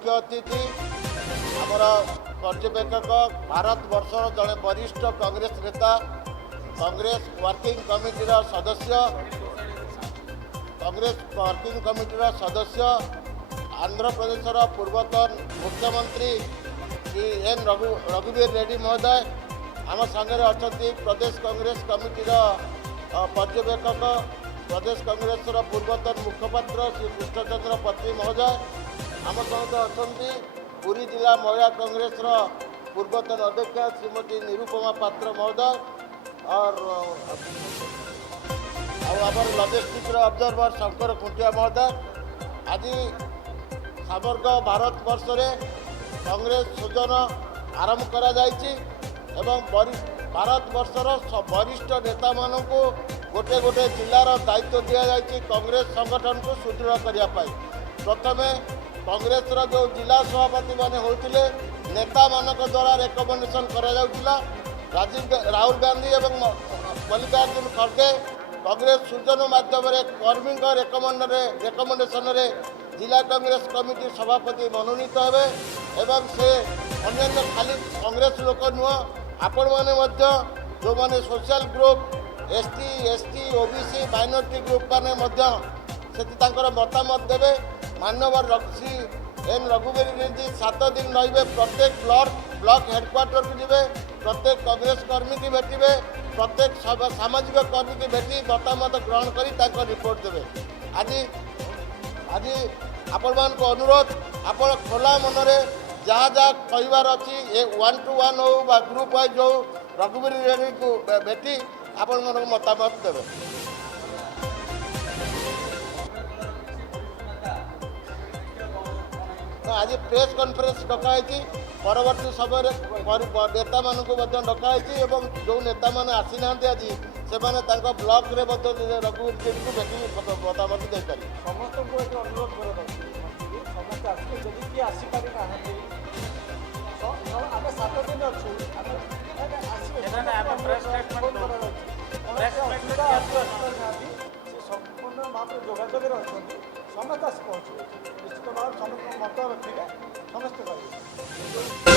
मुख्य अतिथि आमर पर्यवेक्षक भारत वर्षर जड़े वरिष्ठ कांग्रेस नेता कांग्रेस वर्किंग कमिटीर सदस्य आंध्र प्रदेशर पूर्वतन मुख्यमंत्री श्री एन रघुवीर रेड्डी महोदय आम सागर अच्छा प्रदेश कांग्रेस कमिटीर पर्यवेक्षक प्रदेश कांग्रेस पूर्वतन मुखपात्र श्री कृष्णचंद्र पत्री महोदय आम सहित अच्छा पुरी जिला महिला कांग्रेस पूर्वतन अध्यक्षा श्रीमती निरुपमा पात्र महोदय और आमर लॉजिस्टिक ऑब्जर्वर शंकर खुंटिया महोदय आज समग्र भारत वर्ष में कांग्रेस सृजन आरंभ करा जायछि एवं भारत वर्षर वरिष्ठ नेता मानक गोटे गोटे जिलार दायित्व दि जायछि कांग्रेस संगठन को सुदृढ़ करने प्रथम कांग्रेस जो जिला सभापति माने होते नेता मानक द्वारा रेकमेंडेशन करा राहुल गांधी और मल्लिकार्जुन खड़गे कांग्रेस सृजन माध्यम कर्मी रेकमेंडेशन जिला कांग्रेस कमिटी सभापति मनोनीत हेबे एवं से अन्य खाली कांग्रेस लोक नुह आपण मैंने जो मैंने social group ST OBC minority group मैंने मतामत देवे मानवर श्री एन रघुवीर रेड्डी 7 दिन रही प्रत्येक ब्लॉक हेडक्वार्टर को जी प्रत्येक कांग्रेस कर्मी की भेटे प्रत्येक सामाजिक कर्मी की भेटी मतामत ग्रहण कर रिपोर्ट देवे आज आपण मान को अनुरोध आपण खोला मनरे जहाँ जहाँ कहबार अच्छी ये 1 to 1 हो ग्रुप वाइज हो रघुवीर रेड्डी को भेटी आपण मन मतामत देवे। आज प्रेस कॉन्फ्रेंस डकाई परवर्ती समय नेता मानक डकाई जो नेता मैंने आसी ना आज से ब्लॉक रे रघुवीर रेड्डी को भेटी मतामत दे पारे समस्त अनुरोध आम 7 दिन अच्छे संपूर्ण भाव जोगाजोग अच्छा समस्त आस पहुँचे निश्चित भाव समस्त मत रखिए समस्त करेंगे।